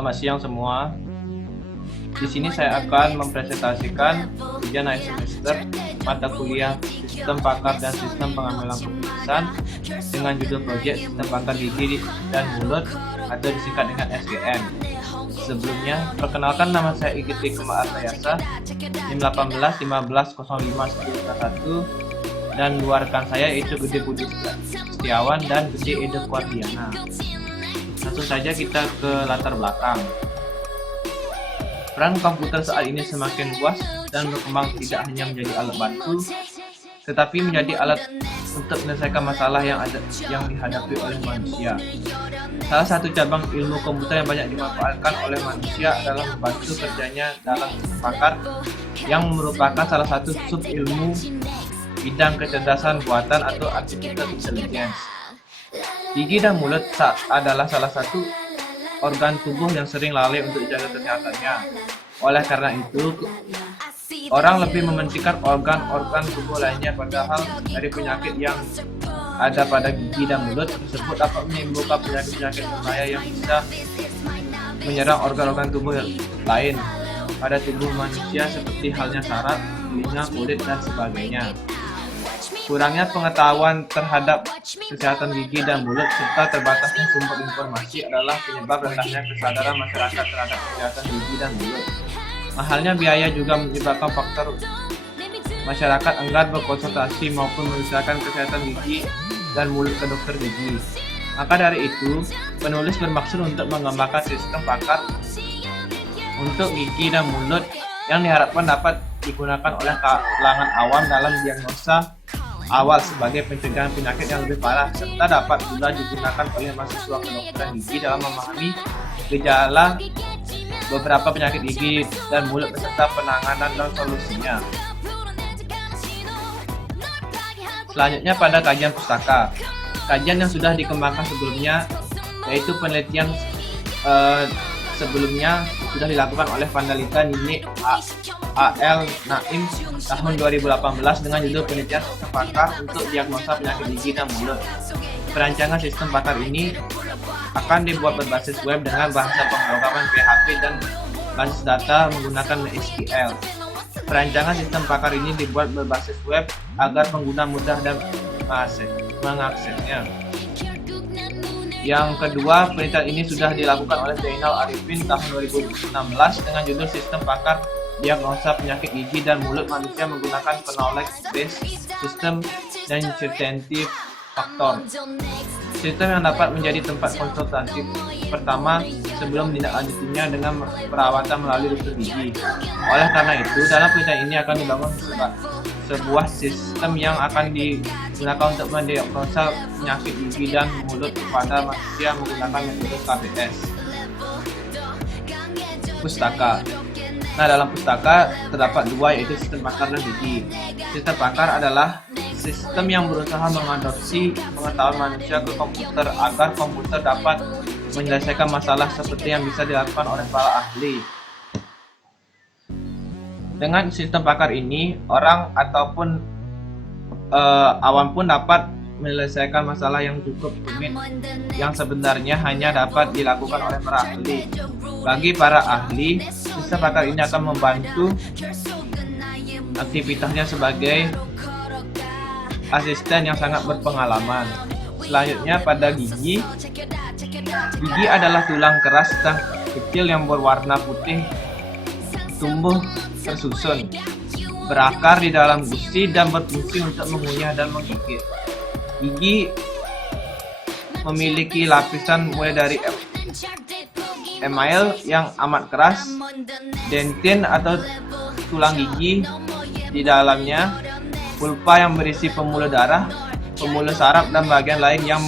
Selamat siang semua. Di sini saya akan mempresentasikan ujian akhir semester mata kuliah Sistem Pakar dan Sistem Pengambilan Keputusan dengan judul proyek Sistem Pakar Gigi dan Mulut atau disingkat dengan SGM. Sebelumnya, perkenalkan nama saya Igiti Kema Artayasa, NIM 18 15 05 dan dua rekan saya yaitu Gede Budi Setiawan dan Gede Ede Kuardiana. Langsung saja kita ke latar belakang. Peran komputer saat ini semakin luas dan berkembang tidak hanya menjadi alat bantu, tetapi menjadi alat untuk menyelesaikan masalah yang dihadapi oleh manusia. Salah satu cabang ilmu komputer yang banyak dimanfaatkan oleh manusia adalah membantu kerjanya dalam sistem pakar, yang merupakan salah satu sub ilmu bidang kecerdasan buatan atau artificial intelligence. Gigi dan mulut adalah salah satu organ tubuh yang sering lalai untuk jaga kesehatannya. Oleh karena itu, orang lebih mementingkan organ-organ tubuh lainnya, padahal dari penyakit yang ada pada gigi dan mulut tersebut dapat menimbulkan penyakit-penyakit berbahaya yang bisa menyerang organ-organ tubuh lain pada tubuh manusia seperti halnya saraf, telinga, kulit, dan sebagainya. Kurangnya pengetahuan terhadap kesehatan gigi dan mulut serta terbatasnya sumber informasi adalah penyebab rendahnya kesadaran masyarakat terhadap kesehatan gigi dan mulut. Mahalnya biaya juga menyebabkan faktor masyarakat enggan berkonsultasi maupun menyelesaikan kesehatan gigi dan mulut ke dokter gigi. Maka dari itu, penulis bermaksud untuk mengembangkan sistem pakar untuk gigi dan mulut yang diharapkan dapat digunakan oleh kalangan awam dalam diagnosa awal sebagai pencegahan penyakit yang lebih parah, serta dapat pula digunakan oleh mahasiswa kedokteran gigi dalam memahami gejala beberapa penyakit gigi dan mulut beserta penanganan dan solusinya. Selanjutnya pada kajian pustaka. Kajian yang sudah dikembangkan sebelumnya, yaitu penelitian sebelumnya sudah dilakukan oleh peneliti Nini A.L. Naim tahun 2018 dengan judul penelitian sistem pakar untuk diagnosa penyakit gigi dan mulut. Perancangan sistem pakar ini akan dibuat berbasis web dengan bahasa pemrograman PHP dan basis data menggunakan MySQL. Perancangan sistem pakar ini dibuat berbasis web agar pengguna mudah dan mengaksesnya. Yang kedua, penelitian ini sudah dilakukan oleh Zainal Arifin tahun 2016 dengan judul Sistem Pakar Diagnosa Penyakit Gigi dan Mulut Manusia menggunakan Knowledge-Based System dan Certainty Factor. Sistem yang dapat menjadi tempat konsultasi pertama sebelum menindaklanjutinya dengan perawatan melalui dokter gigi. Oleh karena itu, dalam penelitian ini akan dibangun sebuah sistem yang akan digunakan untuk mendiagnosa penyakit gigi dan mulut pada manusia menggunakan metode KBS. Pustaka. Nah, dalam pustaka terdapat dua, yaitu sistem pakar dan gigi. Sistem pakar adalah sistem yang berusaha mengadopsi pengetahuan manusia ke komputer agar komputer dapat menyelesaikan masalah seperti yang bisa dilakukan oleh para ahli. Dengan sistem pakar ini, orang ataupun awam pun dapat menyelesaikan masalah yang cukup rumit yang sebenarnya hanya dapat dilakukan oleh para ahli. Bagi para ahli, sistem pakar ini akan membantu aktivitasnya sebagai asisten yang sangat berpengalaman. Selanjutnya pada gigi. Gigi adalah tulang keras dan kecil yang berwarna putih, tumbuh tersusun, berakar di dalam gusi dan berfungsi untuk mengunyah dan menggigit. Gigi memiliki lapisan mulai dari email yang amat keras, dentin atau tulang gigi di dalamnya, pulpa yang berisi pembuluh darah, pembuluh saraf, dan bagian lain yang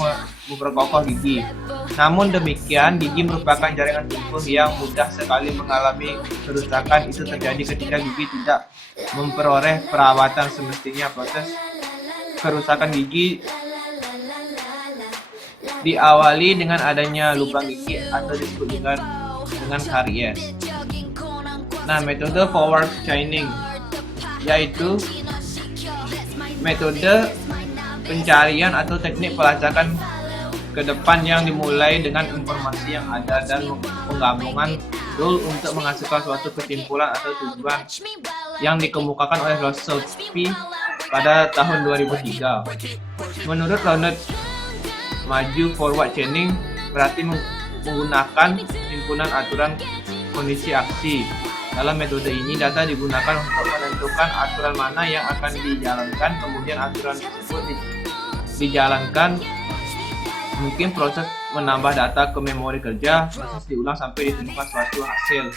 memperkokoh gigi. Namun demikian, gigi merupakan jaringan tubuh yang mudah sekali mengalami kerusakan. Itu terjadi ketika gigi tidak memperoleh perawatan semestinya. Proses kerusakan gigi diawali dengan adanya lubang gigi atau disebut dengan karies. Nah, metode forward chaining yaitu metode pencarian atau teknik pelacakan ke depan yang dimulai dengan informasi yang ada dan penggabungan rule untuk menghasilkan suatu kesimpulan atau tujuan yang dikemukakan oleh filosofi pada tahun 2003. Menurut Leonard, maju forward chaining berarti menggunakan himpunan aturan kondisi aksi. Dalam metode ini, data digunakan untuk menentukan aturan mana yang akan dijalankan, kemudian aturan tersebut dijalankan. Mungkin proses menambah data ke memori kerja, proses diulang sampai ditemukan suatu hasil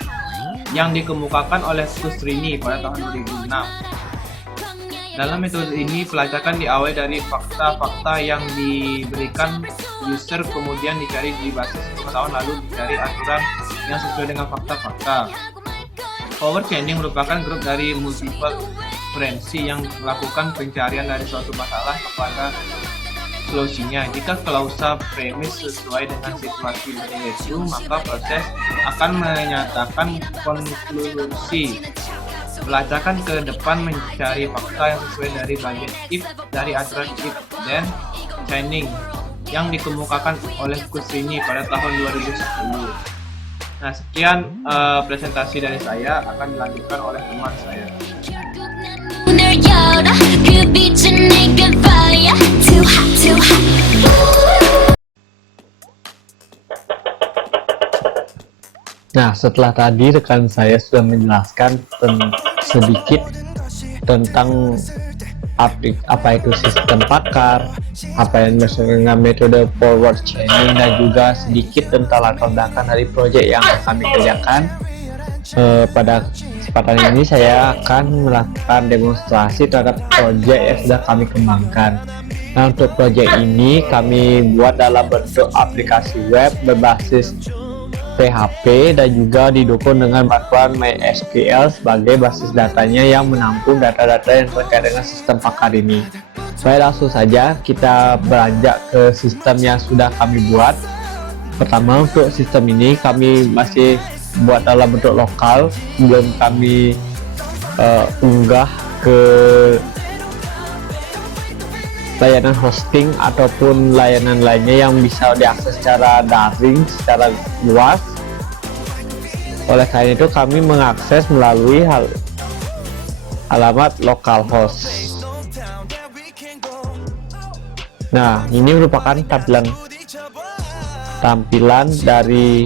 yang dikemukakan oleh Kusrini pada tahun 2006. Dalam metode ini, pelacakan diawali dari fakta-fakta yang diberikan user, kemudian dicari di basis pengetahuan, lalu dicari aturan yang sesuai dengan fakta-fakta. Forward chaining merupakan grup dari multiple referensi yang melakukan pencarian dari suatu masalah kepada solusinya. Jika klausa premis sesuai dengan situasi yaitu, maka proses akan menyatakan konklusi. Pelacakan ke depan mencari fakta yang sesuai dari bagian if dari aturan if then chaining yang dikemukakan oleh Kusrini pada tahun 2010. Nah, sekian presentasi dari saya, akan dilanjutkan oleh teman saya. Nah, setelah tadi rekan saya sudah menjelaskan sedikit tentang apa itu sistem pakar, apa yang dimaksud dengan metode forward chaining, dan juga sedikit tentang latar belakang dari proyek yang kami kerjakan. Pada kesempatan ini saya akan melakukan demonstrasi terhadap proyek yang sudah kami kembangkan. Nah, untuk proyek ini kami buat dalam bentuk aplikasi web berbasis PHP dan juga didukung dengan bantuan MySQL sebagai basis datanya yang menampung data-data yang terkait dengan sistem pakar ini. Baik, langsung saja kita beranjak ke sistem yang sudah kami buat. Pertama, untuk sistem ini kami masih buat dalam bentuk lokal, belum kami unggah ke layanan hosting ataupun layanan lainnya yang bisa diakses secara daring, secara luas. Oleh karena itu kami mengakses melalui alamat localhost. Nah, ini merupakan tampilan dari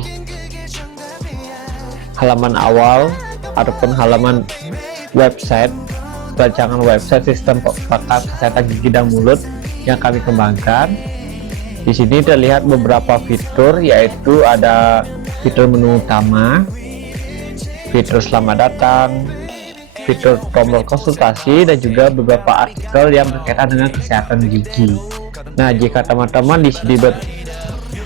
halaman awal ataupun halaman website, rancangan website sistem pakar kesehatan gigi dan mulut yang kami kembangkan. Di sini terlihat beberapa fitur, yaitu ada fitur menu utama, fitur selamat datang, fitur tombol konsultasi, dan juga beberapa artikel yang berkaitan dengan kesehatan gigi. Nah, jika teman-teman di sini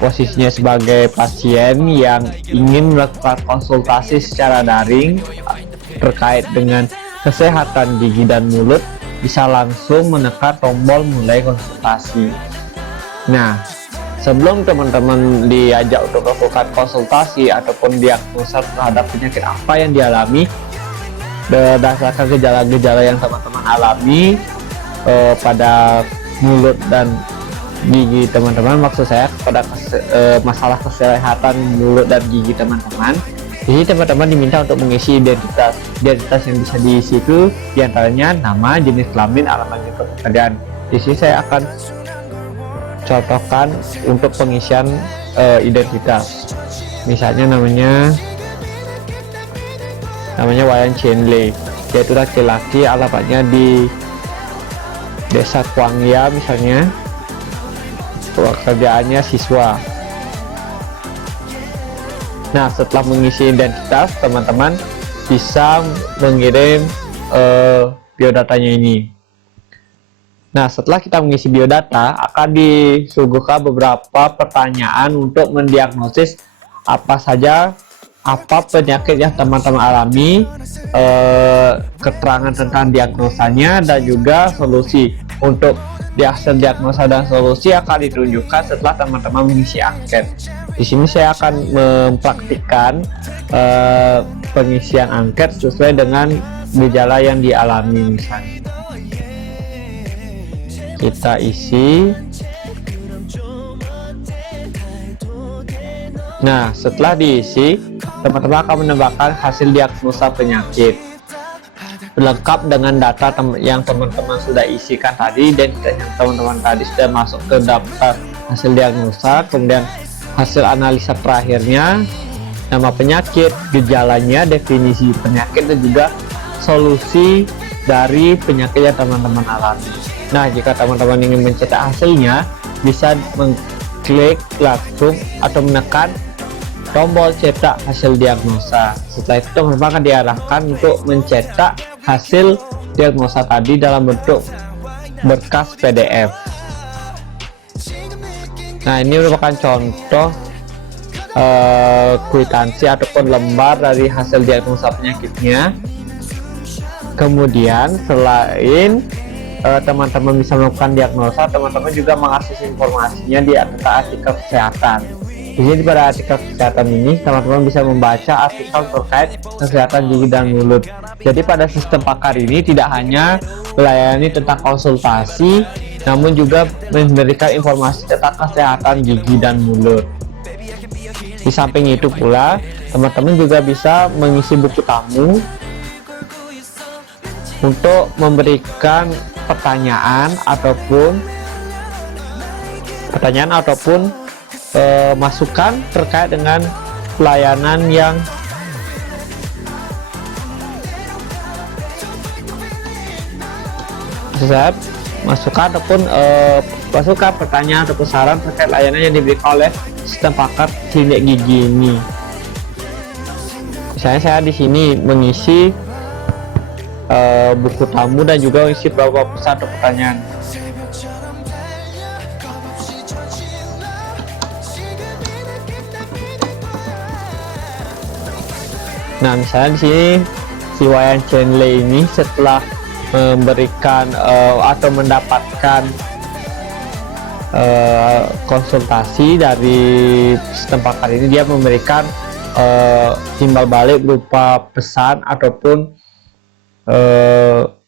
posisinya sebagai pasien yang ingin melakukan konsultasi secara daring terkait dengan kesehatan gigi dan mulut, bisa langsung menekan tombol mulai konsultasi. Nah, sebelum teman-teman diajak untuk melakukan konsultasi ataupun diagnosa terhadap penyakit apa yang dialami, berdasarkan gejala-gejala yang teman-teman alami pada mulut dan gigi teman-teman, maksud saya pada masalah kesehatan mulut dan gigi teman-teman. Jadi teman-teman diminta untuk mengisi identitas yang bisa diisi itu diantaranya nama, jenis kelamin, alamat pekerjaan. Di sini saya akan contohkan untuk pengisian identitas. Misalnya namanya Wayan Chenle, yaitu laki-laki, alamatnya di Desa Kuangya misalnya, pekerjaannya siswa. Nah, setelah mengisi identitas, teman-teman bisa mengirim biodatanya ini. Nah, setelah kita mengisi biodata, akan disuguhkan beberapa pertanyaan untuk mendiagnosis apa penyakit yang teman-teman alami, keterangan tentang diagnosanya, dan juga solusi. Untuk diagnosa dan solusi akan ditunjukkan setelah teman-teman mengisi angket. Di sini saya akan mempraktikkan pengisian angket sesuai dengan gejala yang dialami. Misalnya kita isi Nah, setelah diisi, teman-teman akan menambahkan hasil diagnosa penyakit lengkap dengan data yang teman-teman sudah isikan tadi, dan yang teman-teman tadi sudah masuk ke daftar hasil diagnosa, kemudian hasil analisa terakhirnya, nama penyakit, gejalanya, definisi penyakit, dan juga solusi dari penyakit yang teman-teman alami. Nah, jika teman-teman ingin mencetak hasilnya, bisa mengklik langsung atau menekan tombol cetak hasil diagnosa. Setelah itu teman-teman akan diarahkan untuk mencetak hasil diagnosa tadi dalam bentuk berkas PDF. Nah, ini merupakan contoh kwitansi ataupun lembar dari hasil diagnosa penyakitnya. Kemudian selain teman-teman bisa melakukan diagnosa, teman-teman juga mengakses informasinya di artikel kesehatan. Jadi pada artikel kesehatan ini teman-teman bisa membaca artikel terkait kesehatan gigi dan mulut. Jadi pada sistem pakar ini tidak hanya melayani tentang konsultasi, namun juga memberikan informasi tentang kesehatan gigi dan mulut. Di samping itu pula, teman-teman juga bisa mengisi buku tamu untuk memberikan pertanyaan ataupun masukan terkait dengan pelayanan yang masukan pertanyaan ataupun saran terkait layanan yang diberikan oleh sistem pakar klinik gigi ini. Misalnya saya di sini mengisi buku tamu dan juga mengisi beberapa pesan atau pertanyaan. Nah, misalnya di sini si Wayan Chenley ini setelah memberikan atau mendapatkan konsultasi dari sistem pakar ini, dia memberikan timbal balik berupa pesan ataupun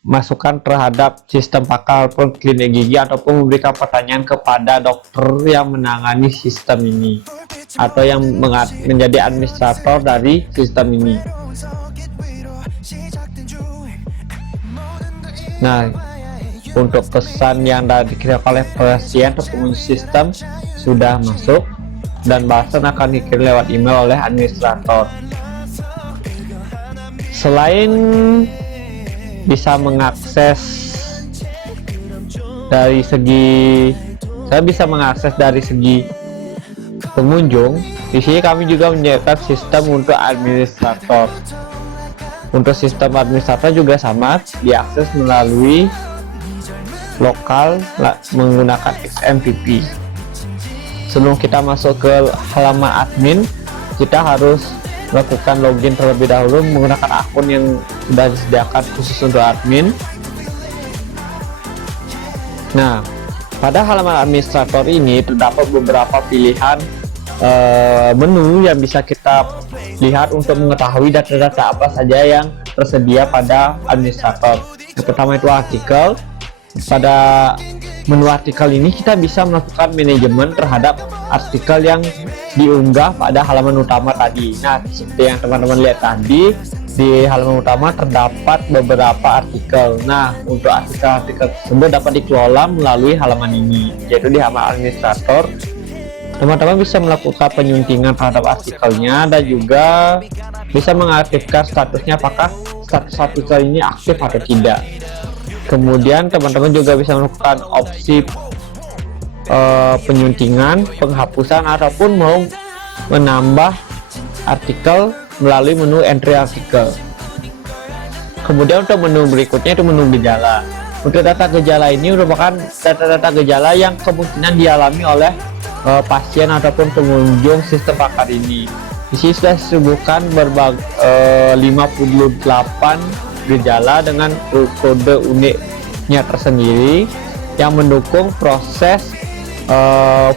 masukan terhadap sistem pakar ataupun klinik gigi, ataupun memberikan pertanyaan kepada dokter yang menangani sistem ini atau yang menjadi administrator dari sistem ini. Nah, untuk pesan yang dikirim oleh pasien atau pengguna sistem sudah masuk, dan balasan akan dikirim lewat email oleh administrator. Selain bisa mengakses dari segi pengunjung, di sini kami juga menyediakan sistem untuk administrator. Untuk sistem administrator juga sama, diakses melalui lokal menggunakan XMPP. Sebelum kita masuk ke halaman admin, kita harus melakukan login terlebih dahulu menggunakan akun yang sudah disediakan khusus untuk admin. Nah, pada halaman administrator ini terdapat beberapa pilihan menu yang bisa kita lihat untuk mengetahui data-data apa saja yang tersedia pada administrator. Yang pertama itu artikel. Pada menu artikel ini kita bisa melakukan manajemen terhadap artikel yang diunggah pada halaman utama tadi. Nah, seperti yang teman-teman lihat tadi, di halaman utama terdapat beberapa artikel. Nah, untuk artikel-artikel tersebut dapat dikelola melalui halaman ini, yaitu di halaman administrator. Teman-teman bisa melakukan penyuntingan terhadap artikelnya dan juga bisa mengaktifkan statusnya, apakah status artikel ini aktif atau tidak. Kemudian teman-teman juga bisa melakukan opsi penyuntingan, penghapusan, ataupun mau menambah artikel melalui menu entry artikel. Kemudian untuk menu berikutnya itu menu gejala. Untuk data gejala ini merupakan data-data gejala yang kemungkinan dialami oleh pasien ataupun pengunjung sistem pakar ini. Di sini sudah disebutkan 58 gejala dengan kode uniknya tersendiri yang mendukung proses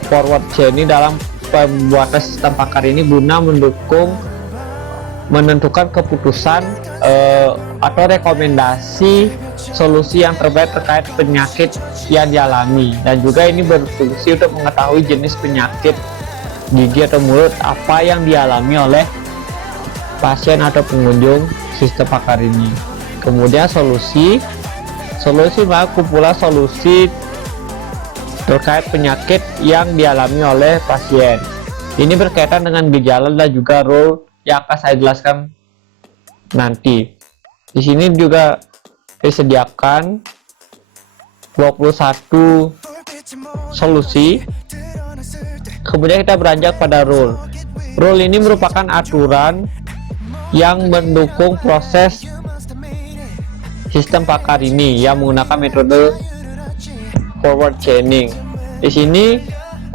forward chain dalam pembuatan sistem pakar ini guna menentukan keputusan atau rekomendasi solusi yang terbaik terkait penyakit yang dialami, dan juga ini berfungsi untuk mengetahui jenis penyakit gigi atau mulut apa yang dialami oleh pasien atau pengunjung sistem pakar ini. Kemudian solusi kumpulan solusi terkait penyakit yang dialami oleh pasien. Ini berkaitan dengan gejala dan juga role yang akan saya jelaskan nanti. Di sini juga disediakan 21 solusi. Kemudian kita beranjak pada rule. Rule ini merupakan aturan yang mendukung proses sistem pakar ini yang menggunakan metode forward chaining. Di sini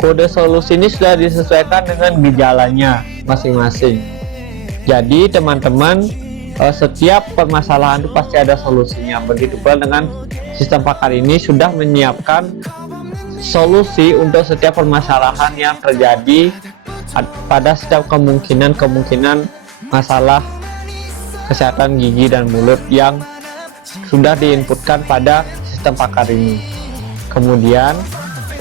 kode solusi ini sudah disesuaikan dengan gejalanya masing-masing. Jadi teman-teman, setiap permasalahan itu pasti ada solusinya. Begitu pula dengan sistem pakar ini sudah menyiapkan solusi untuk setiap permasalahan yang terjadi pada setiap kemungkinan masalah kesehatan gigi dan mulut yang sudah diinputkan pada sistem pakar ini. Kemudian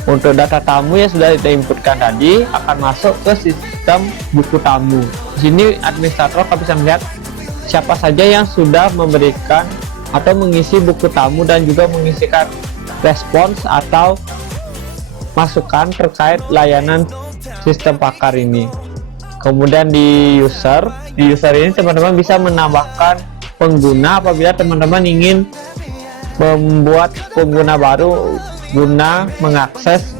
untuk data tamu yang sudah diinputkan tadi akan masuk ke sistem buku tamu. Di sini administrator akan bisa melihat siapa saja yang sudah memberikan atau mengisi buku tamu dan juga mengisikan respons atau masukan terkait layanan sistem pakar ini. Kemudian di user ini teman-teman bisa menambahkan pengguna apabila teman-teman ingin membuat pengguna baru guna mengakses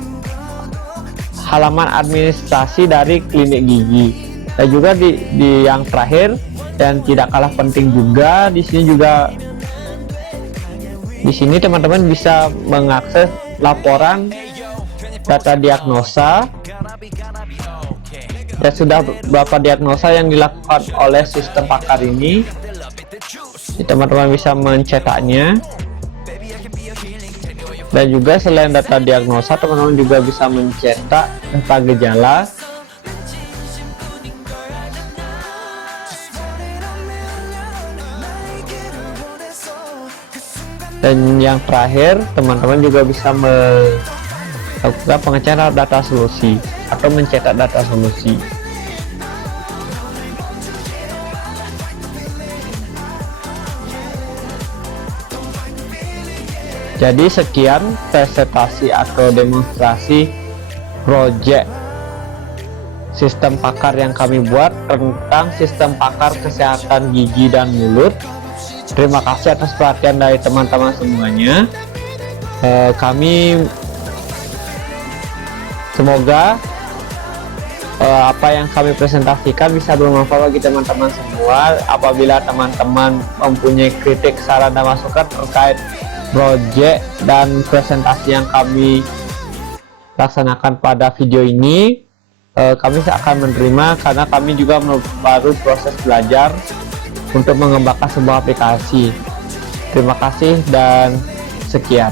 halaman administrasi dari klinik gigi. Dan juga di yang terakhir dan tidak kalah penting juga, di sini teman-teman bisa mengakses laporan data diagnosa dan sudah beberapa diagnosa yang dilakukan oleh sistem pakar ini. Teman-teman bisa mencetaknya. Dan juga selain data diagnosa, teman-teman juga bisa mencetak data gejala. Dan yang terakhir, teman-teman juga bisa melakukan pengecekan data solusi atau mencetak data solusi. Jadi sekian presentasi atau demonstrasi project sistem pakar yang kami buat tentang sistem pakar kesehatan gigi dan mulut. Terima kasih atas perhatian dari teman-teman semuanya. Kami semoga apa yang kami presentasikan bisa bermanfaat bagi teman-teman semua. Apabila teman-teman mempunyai kritik, saran dan masukan terkait project dan presentasi yang kami laksanakan pada video ini, kami akan menerima karena kami juga baru proses belajar untuk mengembangkan sebuah aplikasi. Terima kasih dan sekian.